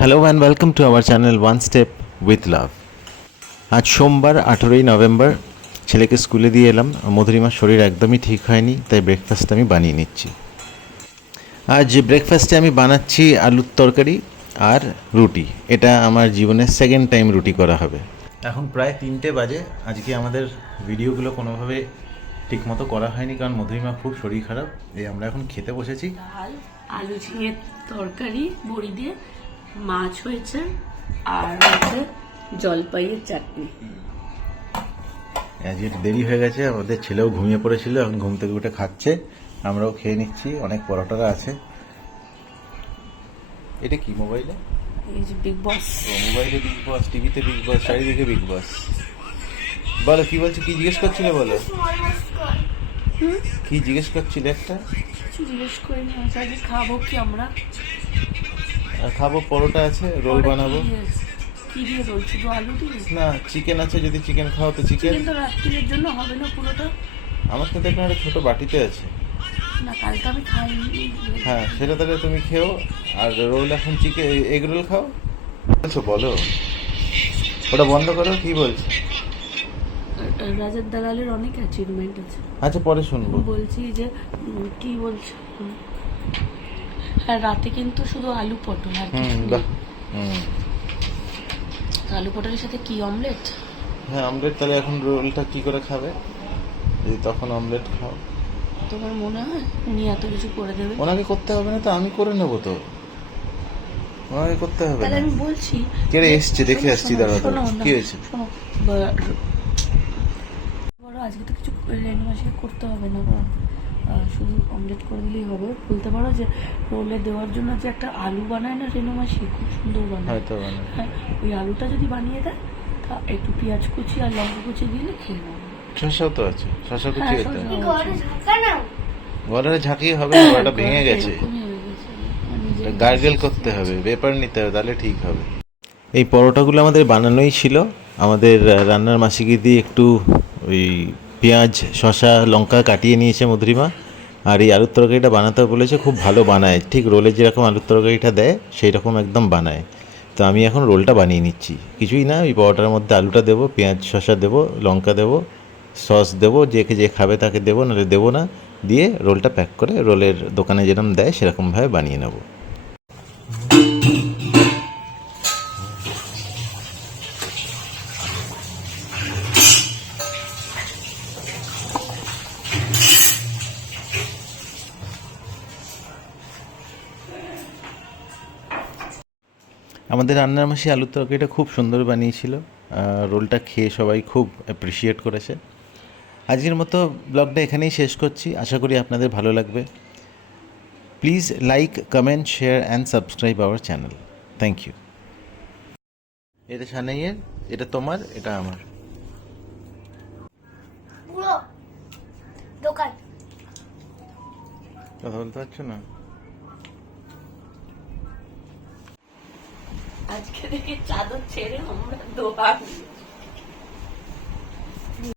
Hello and welcome to our channel one step with love. আজ সোমবার 18ই November, ছেলেকে স্কুলে দিয়ে এলাম। মধুরিমার শরীর একদমই ঠিক হয়নি, তাই ব্রেকফাস্ট আমি বানিয়ে নিচ্ছি। আজ ব্রেকফাস্টে আমি বানাচ্ছি আলুর তরকারি আর রুটি। এটা আমার জীবনের সেকেন্ড টাইম রুটি করা হবে। এখন প্রায় 3টে বাজে। আজকে আমাদের ভিডিওগুলো কোনোভাবে ঠিকমতো করা হয়নি, কারণ মধুরিমা খুব শরীর খারাপ। এই আমরা এখন খেতে বসেছি। ডাল, আলু ঝিঙের তরকারি, বড়ি দিয়ে মাছ হয়েছে, আর হচ্ছে জলপাইয়ের চাটনি। আজকে একটু দেরি হয়ে গেছে, আমাদের ছেলেও ঘুমিয়ে পড়েছিল, এখন ঘুম থেকে উঠে খাচ্ছে, আমরাও খেয়ে নিচ্ছি। অনেক পরোটারা আছে। এটা কি মোবাইলে? এই যে বিগ বস। মোবাইলে বিগ বস, টিভিতে বিগ বস, চারিদিকে বিগ বস। বলো কি বলছো, কি জিজ্ঞেস করছিলে বলো? কি জিজ্ঞেস করছিলে একটা? কিছু জিজ্ঞেস করিনি, আজকে খাবো কি আমরা? খাবো, পরোটা আছে, রোল বানাবো। কি দিয়ে রোল? শুধু আলু দিয়ে? না, চিকেন আছে, যদি চিকেন খাও তো চিকেন। চিকেন তো রাত্রির জন্য হবে না পুরোটা। আমার তো দেখলাম একটা ছোট বাটিতে আছে। না, কালকে আমি খাইনি। হ্যাঁ, সেটা তাহলে তুমি খেও। আর রোল এখন চিকেন, এগ রোল খাও। বলছো বলো, ওটা বন্ধ করো। কি বলছো? রাজার দালালের অনেক অ্যাচিভমেন্ট আছে। আচ্ছা, পরে শুনবো। বলছি যে কি বলছো? হ্যাঁ, রাতে কিন্তু শুধু আলু পটল আর কিছু না। আলু পটলের সাথে কি অমলেট? হ্যাঁ, অমলেট। তাহলে এখন রোলটা কি করে খাবে যদি তখন অমলেট খাও? তোমার মনে হয় উনি এত কিছু করে দেবে? ওনাকে করতে হবে না তো, আমি করে নেবো তো। ওনাকে করতে হবে তাহলে না। আমি বলছি কে রে এসছে, দেখে আসছি, দাঁড়াও। কি হয়েছে? শোনো, বড় আজকে তো কিছু রেনু মাসিকে করতে হবে না, শুধু অমলেট করে দিলেই হবে। বলতে পারো যে রোলে দেওয়ার জন্য যে একটা আলু বানায় না রেনু মাসি, খুব সুন্দর বানায়। হয়তো বানায়। হ্যাঁ, ওই আলুটা যদি বানিয়ে দেয় তা একটু পেঁয়াজ কুচি আর লঙ্কা কুচি দিলে খেয়ে নেবে। শসাও তো আছে, শসা কুচি হ্যাঁ, হতো। শসা আছে। ঘরে ঝাঁকিয়ে হবে না, ওটা ভেঙে গেছে। এরকমই হয়ে গেছে, মানে গার্গেল করতে হবে, পেপার নিতে হবে, তাহলে ঠিক হবে। এই পরোটাগুলো আমাদের বানানোই ছিল। আমাদের রান্নার মাসিকে দিয়ে একটু ওই পেঁয়াজ, শসা, লঙ্কা কাটিয়ে নিয়েছে মধুরিমা। আর এই আলুর তরকারিটা বানাতে বলেছে, খুব ভালো বানায়, ঠিক রোলে যেরকম আলুর তরকারিটা দেয় সেই রকম একদম বানায়। তো আমি এখন রোলটা বানিয়ে নিচ্ছি। কিছুই না, ওই পরোটার মধ্যে আলুটা দেবো, পেঁয়াজ শসা দেবো, লঙ্কা দেবো, সস দেবো, যে খাবে তাকে দেবো, নাহলে দেবো না। দিয়ে রোলটা প্যাক করে রোলের দোকানে যেরকম দেয় সেরকমভাবে বানিয়ে নেবো। আমাদের রান্নার মাসি আলুর তরকারিটা খুব সুন্দর বানিয়েছিল। রোলটা খেয়ে সবাই খুব অ্যাপ্রিসিয়েট করেছে। আজকের মতো ব্লগটা এখানেই শেষ করছি। আশা করি আপনাদের ভালো লাগবে। Please like, comment, share and subscribe our channel. Thank you. এটা সানাইয়ের, এটা তোমার, এটা আমার। পুরো দোকান কথা বলতে পারছো না? আজকে থেকে চাদর ছেড়ে আমরা দোকান